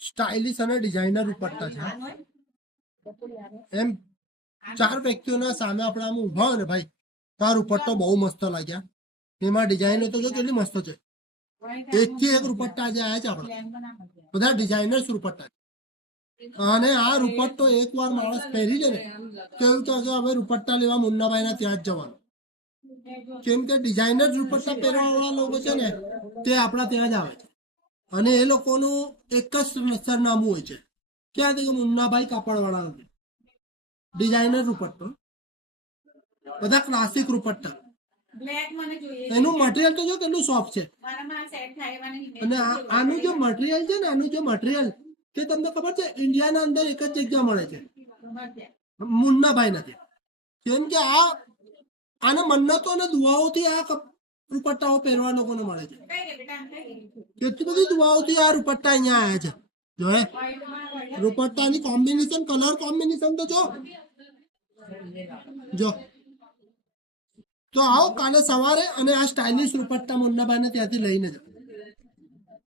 Stylish અને designer dupatta છે એમ 4 વ્યક્તિઓના સામે આપણે આમ ઉભા હોય ને ભાઈ તો આ દુપટ્ટો બહુ મસ્ત લાગ્યા. એમાં ડિઝાઇનો તો જો કેટલી મસ્ત છે. એકથી એક દુપટ્ટા જે આવ્યા છે આપણે બધા ડિઝાઇનર દુપટ્ટા અને આ દુપટ્ટો એકવાર માણસ પહેરી લે ને તો એવું તો કે હવે દુપટ્ટા લેવા મુન્નાભાઈના ત્યાં જ જવાનું. કેમ કે ડિઝાઇનર દુપટ્ટા પહેરવાવાળા લોકો છે ને તે આપણા ત્યાં જ આવે છે અને એ લોકોનું એક જ સરનામું હોય છે ક્યાંથી કે મુન્નાભાઈ કાપડવાળા નથી. ડિઝાઇનર દુપટ્ટો બધા ક્લાસિક દુપટ્ટા એનું મટીરિયલ તો જો કેટલું સોફ્ટ છે અને આનું જે મટીરિયલ છે ને આનું જે મટીરિયલ તે તમને ખબર છે ઇન્ડિયાના અંદર એક જ જગ્યા મળે છે મુન્નાભાઈ નથી. કેમ કે આને મન્નતો અને દુઆઓથી આ દુપટ્ટાઓ પહેરવા લોકોને મળે છે. કેટલી બધી દુઆઓથી આ દુપટ્ટા અહીંયા આવ્યા છે. જો દુપટ્ટાની કોમ્બિનેશન કલર કોમ્બિનેશન તો જો તો આવો કાલે સવારે અને આ સ્ટાઇલિશ દુપટ્ટા મુન્નાભાઈને ત્યાંથી લઈને જાઓ.